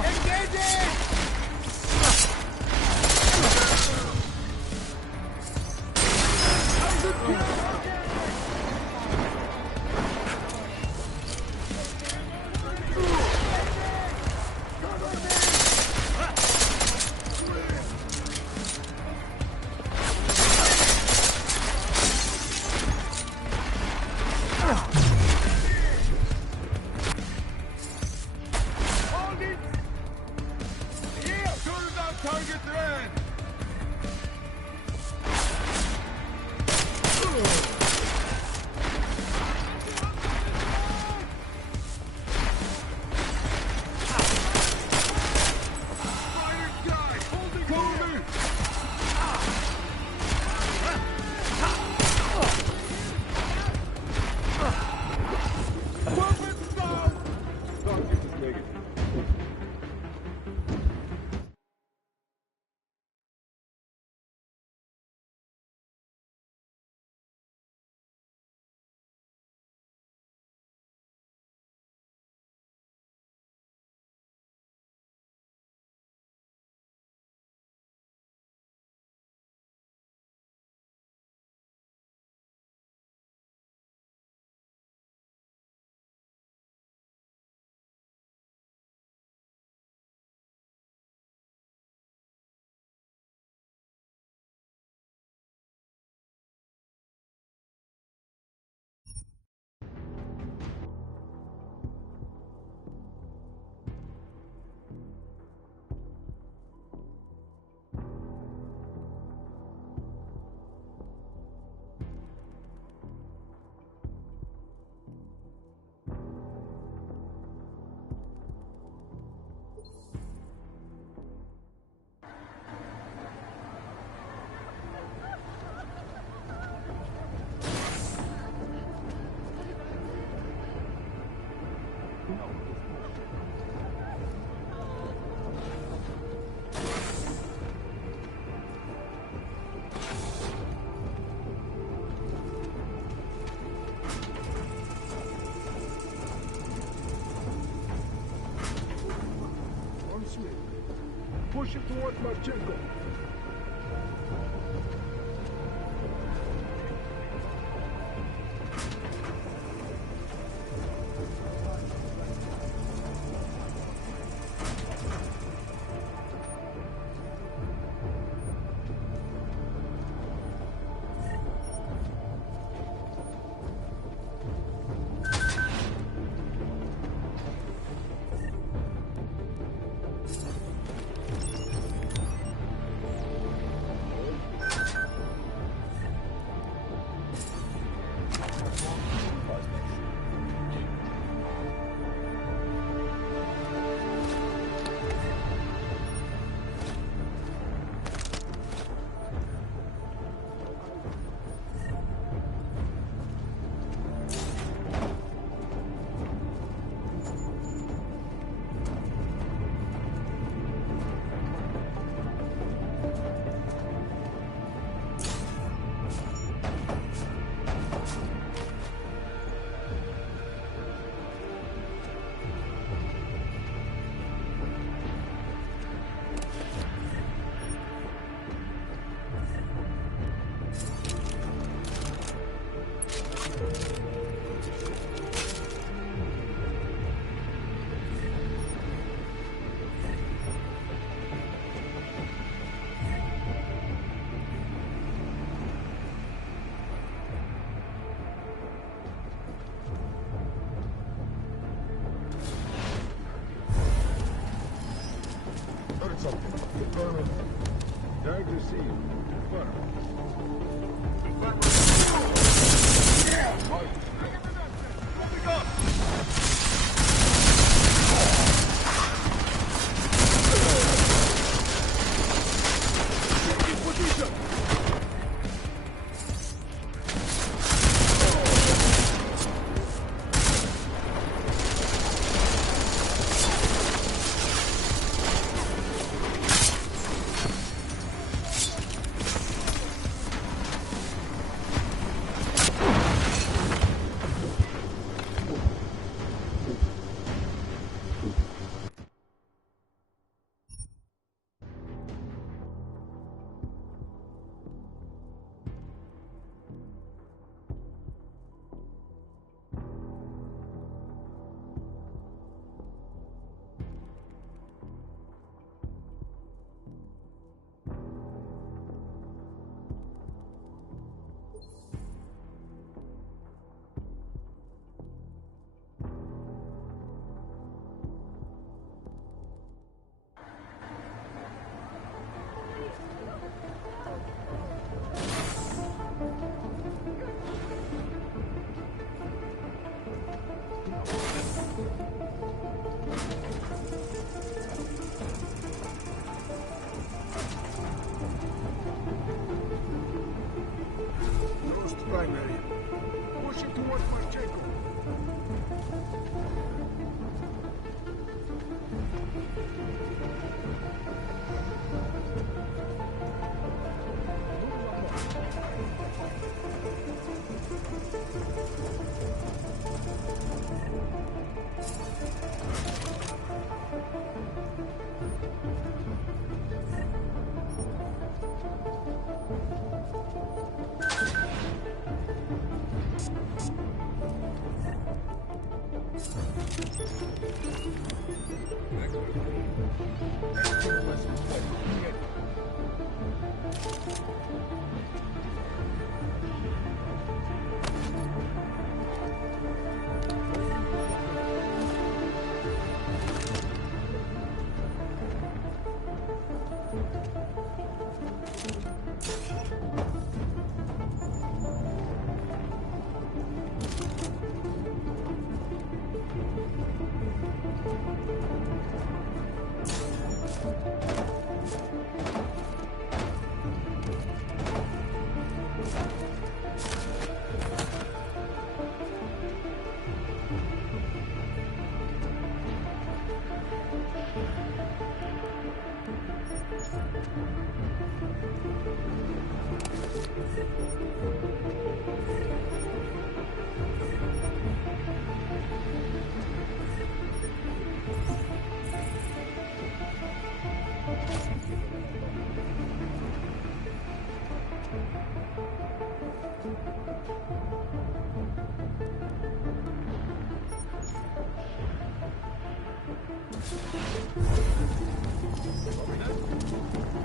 Engage! Target red! Push it towards Marchenko. Tag received. Confirm. Moving up! In position!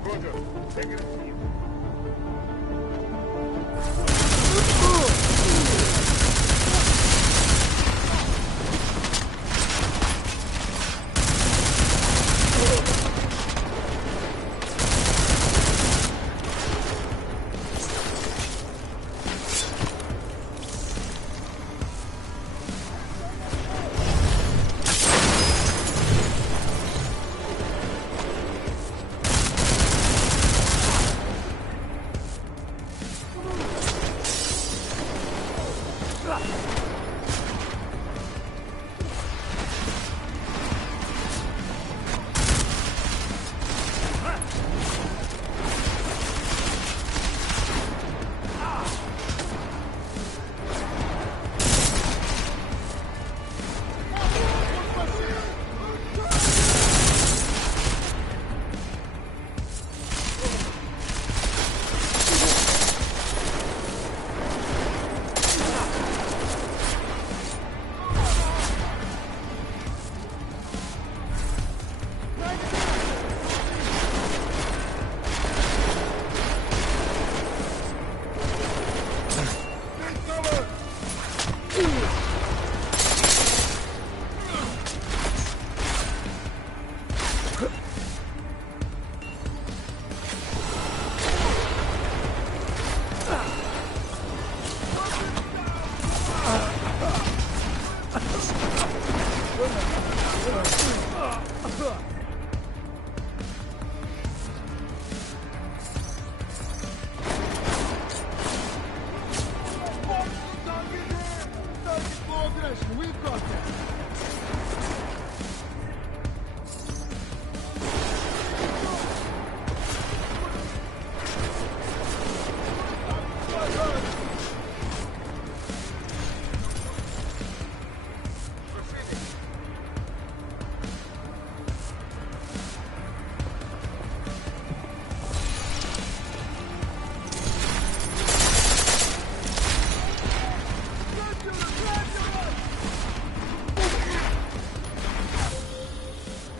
Roger. Take it easy. We've got this.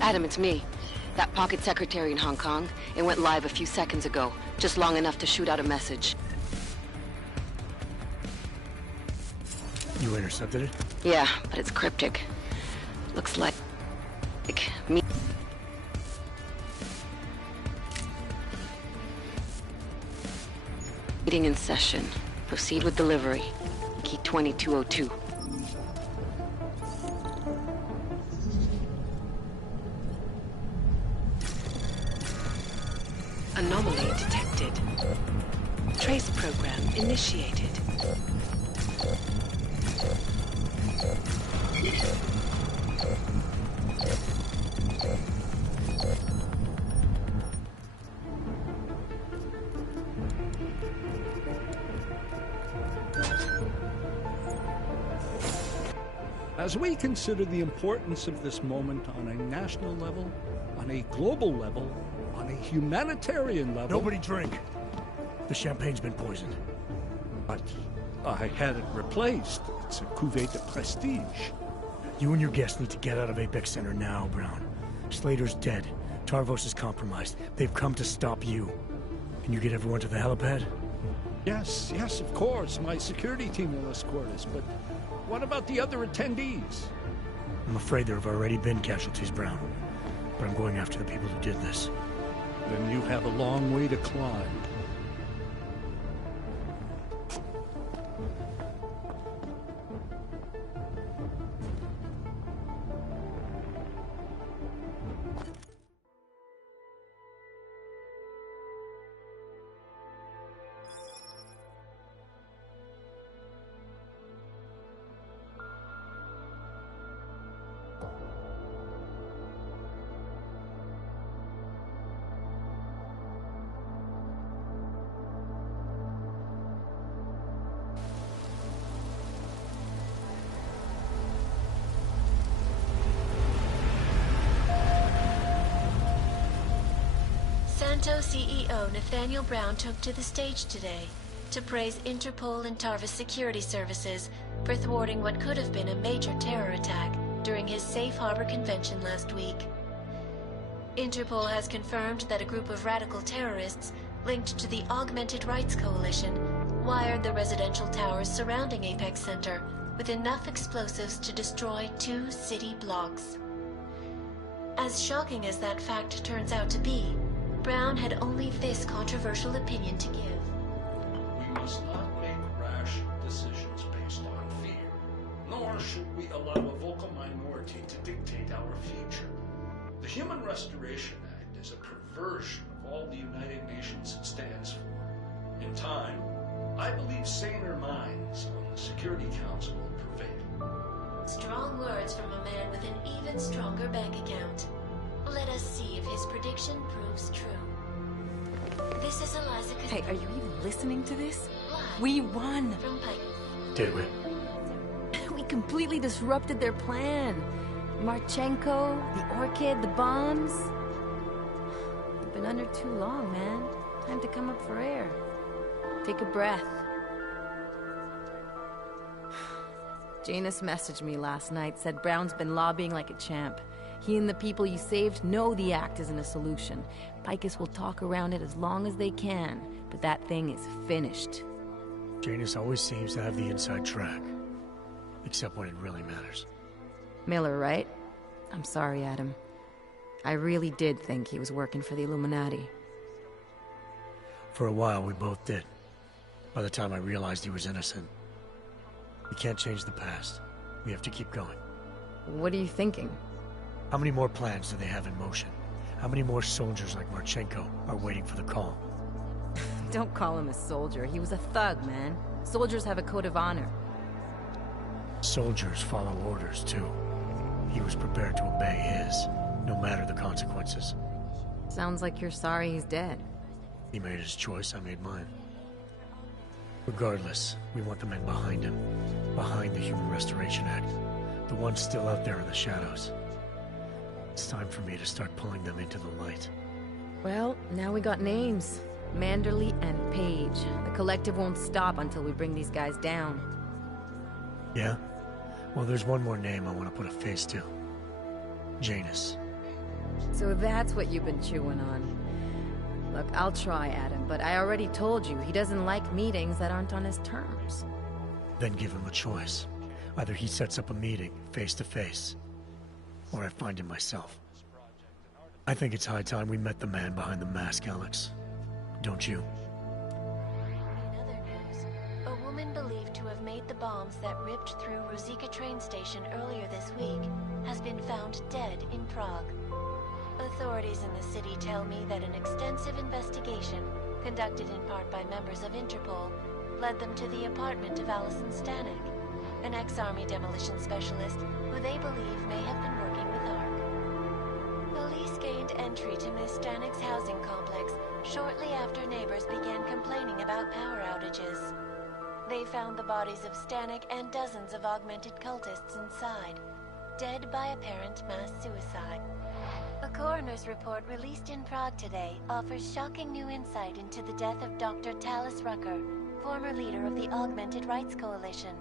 Adam, it's me. That pocket secretary in Hong Kong. It went live a few seconds ago. Just long enough to shoot out a message. You intercepted it? Yeah, but it's cryptic. Looks like me. Meeting in session. Proceed with delivery. Key 2202. Anomaly detected. Trace program initiated. As we consider the importance of this moment on a national level, on a global level, on a humanitarian level... Nobody drink. The champagne's been poisoned. But I had it replaced. It's a cuvée de prestige. You and your guests need to get out of Apex Center now, Brown. Slater's dead. Tarvos is compromised. They've come to stop you. Can you get everyone to the helipad? Yes, of course. My security team will escort us, but what about the other attendees? I'm afraid there have already been casualties, Brown. But I'm going after the people who did this. Then you have a long way to climb. Santo CEO Nathaniel Brown took to the stage today to praise Interpol and Tarvis security services for thwarting what could have been a major terror attack during his Safe Harbor convention last week. Interpol has confirmed that a group of radical terrorists linked to the Augmented Rights Coalition wired the residential towers surrounding Apex Center with enough explosives to destroy 2 city blocks. As shocking as that fact turns out to be, Brown had only this controversial opinion to give. We must not make rash decisions based on fear, nor should we allow a vocal minority to dictate our future. The Human Restoration Act is a perversion of all the United Nations stands for. In time, I believe saner minds on the Security Council will prevail. Strong words from a man with an even stronger bank account. Let us see if his prediction proves true. This is Eliza. Hey, are you even listening to this? Live We won! from Pike. Did we? We completely disrupted their plan. Marchenko, the Orchid, the bombs. You've been under too long, man. Time to come up for air. Take a breath. Janus messaged me last night, said Brown's been lobbying like a champ. He and the people you saved know the act isn't a solution. Picus will talk around it as long as they can, but that thing is finished. Janus always seems to have the inside track. Except when it really matters. Miller, right? I'm sorry, Adam. I really did think he was working for the Illuminati. For a while, we both did. By the time I realized he was innocent. We can't change the past. We have to keep going. What are you thinking? How many more plans do they have in motion? How many more soldiers like Marchenko are waiting for the call? Don't call him a soldier. He was a thug, man. Soldiers have a code of honor. Soldiers follow orders, too. He was prepared to obey his, no matter the consequences. Sounds like you're sorry he's dead. He made his choice, I made mine. Regardless, we want the men behind him. Behind the Human Restoration Act. The ones still out there in the shadows. It's time for me to start pulling them into the light. Well, now we got names. Manderley and Page. The collective won't stop until we bring these guys down. Yeah? Well, there's one more name I want to put a face to. Janus. So that's what you've been chewing on. Look, I'll try, Adam, but I already told you he doesn't like meetings that aren't on his terms. Then give him a choice. Either he sets up a meeting, face to face, or I find him myself. I think it's high time we met the man behind the mask, Alex. Don't you? In other news, a woman believed to have made the bombs that ripped through Ruzicka train station earlier this week has been found dead in Prague. Authorities in the city tell me that an extensive investigation, conducted in part by members of Interpol, led them to the apartment of Alison Stanek, an ex-army demolition specialist who they believe may have been working with ARC. Police gained entry to Miss Stanek's housing complex shortly after neighbors began complaining about power outages. They found the bodies of Stanek and dozens of augmented cultists inside, dead by apparent mass suicide. A coroner's report released in Prague today offers shocking new insight into the death of Dr. Talis Rucker, former leader of the Augmented Rights Coalition.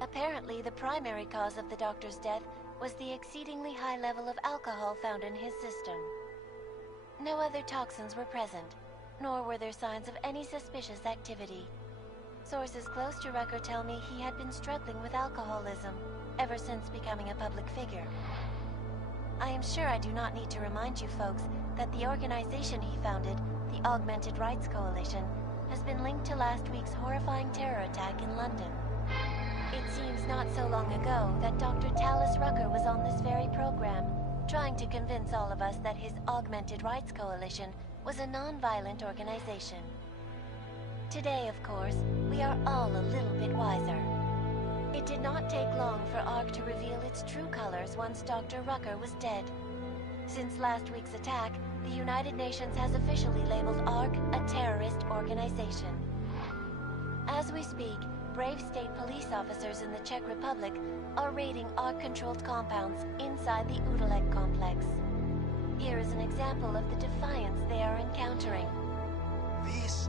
Apparently, the primary cause of the doctor's death was the exceedingly high level of alcohol found in his system. No other toxins were present, nor were there signs of any suspicious activity. Sources close to Rucker tell me he had been struggling with alcoholism ever since becoming a public figure. I am sure I do not need to remind you folks that the organization he founded, the Augmented Rights Coalition, has been linked to last week's horrifying terror attack in London. It seems not so long ago that Dr. Tallis Rucker was on this very program, trying to convince all of us that his Augmented Rights Coalition was a non-violent organization. Today, of course, we are all a little bit wiser. It did not take long for ARC to reveal its true colors once Dr. Rucker was dead. Since last week's attack, the United Nations has officially labeled ARC a terrorist organization. As we speak, brave state police officers in the Czech Republic are raiding ARC-controlled compounds inside the Udalek complex. Here is an example of the defiance they are encountering. This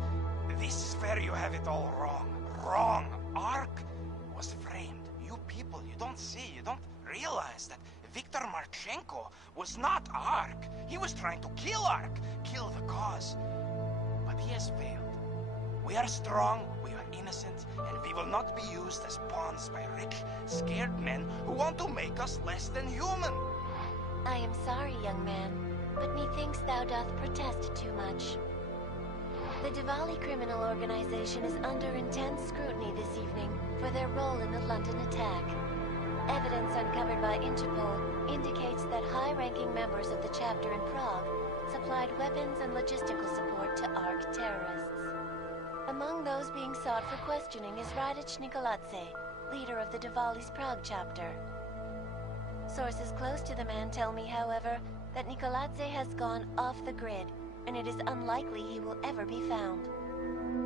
is where you have it all wrong. Wrong. ARC was framed. You people, you don't see, you don't realize that Viktor Marchenko was not ARC. He was trying to kill ARC, kill the cause. But he has failed. We are strong, we are innocent, and we will not be used as pawns by rich, scared men who want to make us less than human. I am sorry, young man, but methinks thou doth protest too much. The Diwali criminal organization is under intense scrutiny this evening for their role in the London attack. Evidence uncovered by Interpol indicates that high-ranking members of the chapter in Prague supplied weapons and logistical support to ARC terrorists. Among those being sought for questioning is Radic Nikoladze, leader of the Diwali's Prague chapter. Sources close to the man tell me, however, that Nikoladze has gone off the grid, and it is unlikely he will ever be found.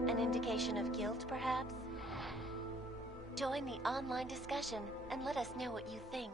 An indication of guilt, perhaps? Join the online discussion and let us know what you think.